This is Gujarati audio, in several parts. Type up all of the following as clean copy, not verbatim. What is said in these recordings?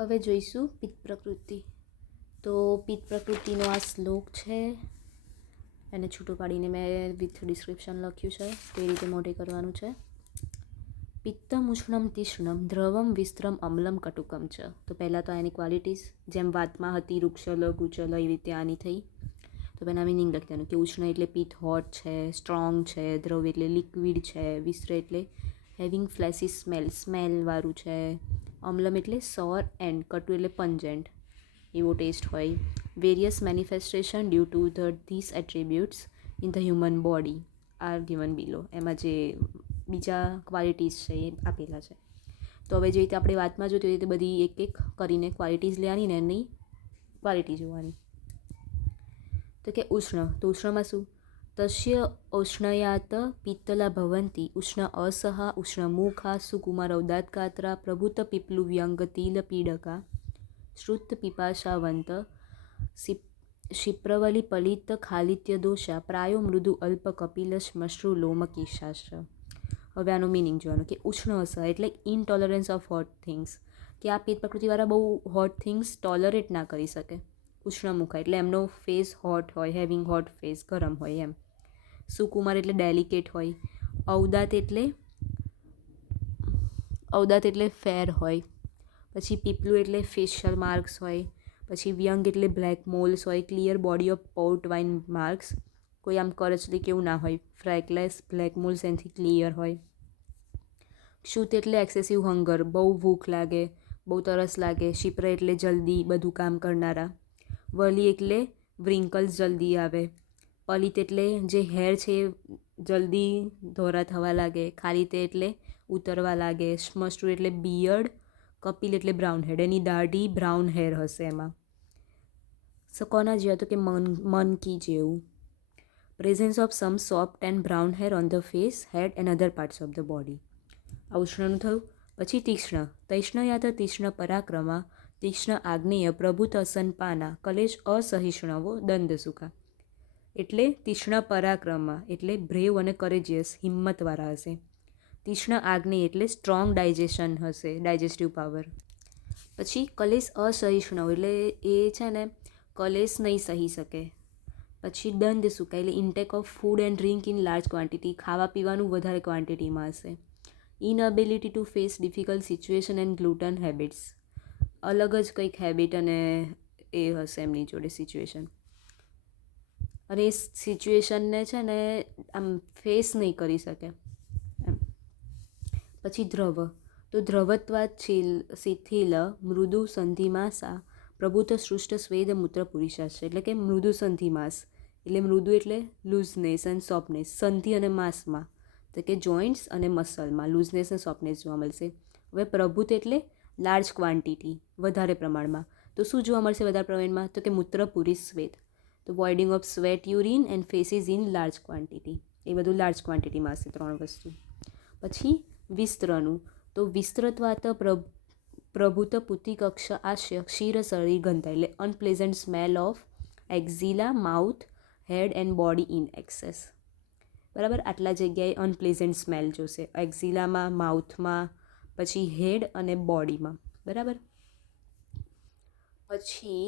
હવે જોઈશું પિત્ત પ્રકૃતિ. તો પિત્ત પ્રકૃતિનો આ શ્લોક છે, એને છૂટું પાડીને મેં વિથ ડિસ્ક્રિપ્શન લખ્યું છે, તે રીતે મોઢે કરવાનું છે. પિત્તમ ઉષ્ણમ તીક્ષ્ણમ દ્રવમ વિસ્ત્રમ અમ્લમ કટુકમ છે. તો પહેલાં તો એની ક્વોલિટીઝ જેમ વાતમાં હતી વૃક્ષલ ગુચલ એવી રીતે આની થઈ. તો પહેલાં મિનિંગ લખી દેવાનું કે ઉષ્ણ એટલે પિત્ત હોટ છે, સ્ટ્રોંગ છે, દ્રવ એટલે લિક્વિડ છે, વિસ્ત્ર એટલે હેવિંગ ફ્લેસી સ્મેલવાળું છે, અમ્લમ એટલે સોર એન્ડ કટુ એટલે પંજન્ટ એવો ટેસ્ટ હોય. Various manifestation due to this attributes in the human body are given below. એમાં જે બીજા ક્વોલિટીઝ છે એ આપેલા છે. તો હવે જે રીતે આપણે વાતમાં જોયું એ રીતે બધી એક એક કરીને ક્વોલિટીઝ લેવાની ને એની ક્વોલિટી જોવાની. તો કે ઉષ્ણ, તો ઉષ્ણમાં શું? તસ્ય ઉષ્ણયાત પિત્તલા ભવંતી ઉષ્ણ અસહા ઉષ્ણ મુખા સુકુમાર ઉદાત્કાત્રા પ્રભુત પીપલુ વ્યંગ તિલ પીડકા શ્રુત પિપાશાવંત ક્ષિપ્રવલી પલિત ખાલિત્ય દોષા પ્રાયો મૃદુ અલ્પ કપિલ શ્મશ્રુ લોમ કેશાશ. હવે આનો મિનિંગ જોવાનો કે ઉષ્ણ અસહ એટલે ઇનટોલરન્સ ઓફ હોટ થિંગ્સ, કે આ પિત્ત પ્રકૃતિવાળા બહુ હોટ થિંગ્સ ટોલરેટ ના કરી શકે. ઉષ્ણમુખા એટલે એમનો ફેસ હોટ હોય, હેવિંગ હોટ ફેસ, ગરમ હોય એમ. સુકુમાર એટલે ડેલિકેટ હોય. ઔદાત એટલે ફેર હોય. પછી પીપલું એટલે ફેશિયલ માર્ક્સ હોય. પછી વ્યંગ એટલે બ્લેક મોલ્સ હોય. Clear body of port wine marks, કોઈ આમ કરચલી કેવું ના હોય. ફ્રેકલેસ બ્લેક મોલ્સ એનાથી ક્લિયર હોય. ક્ષુત એટલે એક્સેસિવ હંગર, બહુ ભૂખ લાગે, બહુ તરસ લાગે. ક્ષિપ્ર એટલે જલ્દી બધું કામ કરનારા. વલી એટલે વ્રિંકલ્સ જલ્દી આવે. પલિત એટલે જે હેર છે જલ્દી ધોરા થવા લાગે. ખાલિતે એટલે ઉતરવા લાગે. શ્મશ્રુ એટલે બિયર્ડ. કપિલ એટલે બ્રાઉન હેડ, એની દાઢી બ્રાઉન હેર હશે એમાં. કોના જેવા? તો કે મનકી જેવું. Presence of some soft and brown hair on the face, head and other parts of the body. આ ઉષ્ણનું થયું. પછી તીક્ષ્ણ, તૈષ્ણયાત તીક્ષ્ણ પરાક્રમા તીક્ષ્ણ આગ્નેય પ્રભુત અસનપાના કલેશ અસહિષ્ણવો દંડ સુખા. એટલે તીક્ષ્ણ પરાક્રમા એટલે બ્રેવ અને કરેજિયસ, હિંમતવાળા હશે. તીક્ષ્ણ આગ્નેય એટલે સ્ટ્રોંગ ડાયજેશન હશે, ડાયજેસ્ટિવ પાવર. પછી કલેશ અસહિષ્ણવ એટલે એ છે ને કલેશ નહીં સહી શકે. પછી દંડ સુકા એટલે intake of food and drink in large quantity, ખાવા પીવાનું વધારે ક્વોન્ટિટીમાં હશે. Inability to face difficult situation and glutton habits, અલગ જ કંઈક હેબિટ અને એ હશે એમની જોડે સિચ્યુએશન, અને એ સિચ્યુએશનને છે ને આમ ફેસ નહીં કરી શકે એમ. પછી દ્રવ, તો દ્રવત્વાદ શિથિલ મૃદુ સંધિમાસા પ્રભુત સૃષ્ટ સ્વેદ મૂત્ર પુરુષા છે. એટલે કે મૃદુ સંધિમાસ એટલે મૃદુ એટલે લૂઝનેસ એન્ડ સોફ્ટનેસ. સંધિ અને માસમાં તો કે જોઈન્ટ્સ અને મસલમાં લૂઝનેસ અને સોફ્ટનેસ જોવા મળશે. હવે પ્રભુત એટલે લાર્જ ક્વોન્ટિટી, વધારે પ્રમાણમાં. તો શું જોવા મળશે વધારે પ્રમાણમાં? તો કે મૂત્ર પુરુષ સ્વેદ. તો voiding of sweat urine and faeces in large quantity, એ બધું લાર્જ ક્વોન્ટિટીમાં હશે, ત્રણ વસ્તુ. પછી વિસ્ત્રનું, તો વિસ્તૃત્વાત પ્રભુત પુતિકક્ષ આશ્ય ક્ષીર શરીર ગંધા એટલે unpleasant smell of axilla mouth head and body in excess. બરાબર, આટલા જગ્યાએ અનપ્લેઝન્ટ સ્મેલ જોશે, એક્ઝિલામાં, માઉથમાં, પછી હેડ અને બોડીમાં. બરાબર. પછી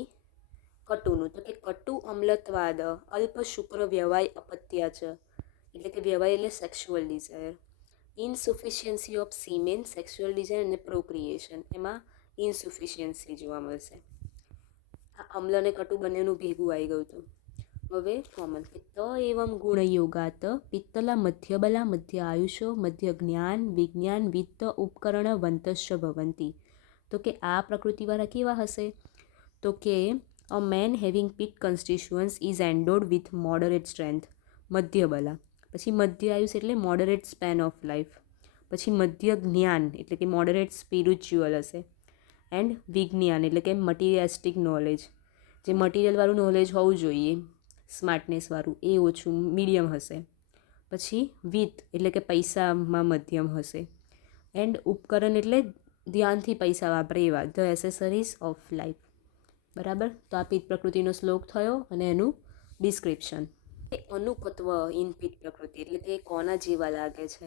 કટુનું, તો કે કટુ અમ્લત્વાદ અલ્પ શુક્ર વ્યવાય અપત્યા છે. એટલે કે વ્યવાય એટલે sexual desire. Insufficiency of semen, sexual desire અને પ્રોક્રિએશન, એમાં ઇનસુફિશિયન્સી જોવા મળશે. આ અમ્લ અને કટુ બંનેનું ભેગું આવી ગયું હતું. હવે કોમન કે ત એવમ ગુણયોગાત પિત્તલા મધ્યબલા મધ્ય આયુષો મધ્ય જ્ઞાન વિજ્ઞાન વિત્ત ઉપકરણ વંતશ્ચ ભવંતી. તો કે આ પ્રકૃતિવાળા કેવા હશે? તો કે અ મેન હેવિંગ પિત્ત કન્સ્ટિટ્યુઅન્સ ઇઝ એન્ડોડ વિથ મોડરેટ સ્ટ્રેન્થ, મધ્ય બલા. પછી મધ્ય આયુષ એટલે મોડરેટ સ્પેન ઓફ લાઈફ. પછી મધ્ય જ્ઞાન એટલે કે મોડરેટ સ્પિરિચ્યુઅલ હશે. એન્ડ વિજ્ઞાન એટલે કે મટીરિયલિસ્ટિક નોલેજ, જે મટીરિયલવાળું નોલેજ હોવું જોઈએ, સ્માર્ટનેસવાળું, એ ઓછું, મીડિયમ હશે. પછી વિત્ત એટલે કે પૈસામાં મધ્યમ હશે. એન્ડ ઉપકરણ એટલે ધ્યાનથી પૈસા વાપરે એવા, ધ એસેસરીઝ ઓફ લાઈફ. બરાબર. તો આ પિત્ત પ્રકૃતિનો શ્લોક થયો અને એનું ડિસ્ક્રિપ્શન. અનુકત્વ ઇન પિત્ત પ્રકૃતિ એટલે કે કોના જેવા લાગે છે?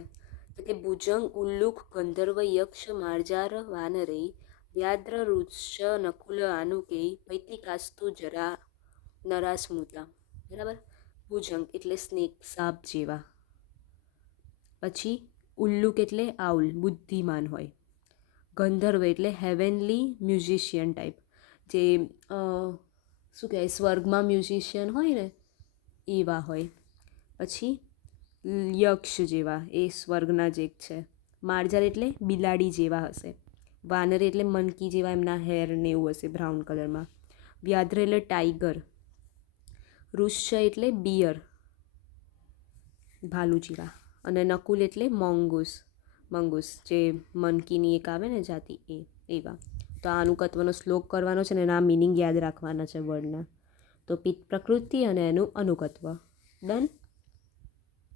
તો કે ભુજંગ ઉલ્લુખ ગંધર્વ યક્ષ માર્જાર વાનરેય વ્યાધ્ર રુચ્ચ નકુલ આનુકેય પૈતિકાસ્તુ જરા નરાસ્મૃતા. બરાબર. ભુજંગ એટલે સ્નેક, સાપ જેવા. પછી ઉલ્લુક એટલે આઉલ, બુદ્ધિમાન હોય. ગંધર્વ એટલે હેવનલી મ્યુઝિશિયન ટાઈપ, જે શું કહેવાય સ્વર્ગમાં મ્યુઝિશિયન હોય ને એવા હોય. પછી યક્ષ જેવા, એ સ્વર્ગના જ એક છે. માર્જાર એટલે બિલાડી જેવા હશે. વાનર એટલે મનકી જેવા એમના હેર ને એવું હશે બ્રાઉન કલરમાં. વ્યાધ્ર એટલે ટાઈગર. રુષ્ય એટલે બિયર, ભાલુ જેવા. અને નકુલ એટલે મંગૂસ જે મનકીની એક આવે ને જાતિ એ એવા. તો આ અનુકત્વનો શ્લોક કરવાનો છે ને એના મિનિંગ યાદ રાખવાના છે વર્ડના. તો પિત્ત પ્રકૃતિ અને એનું અનુકત્વ. ડન.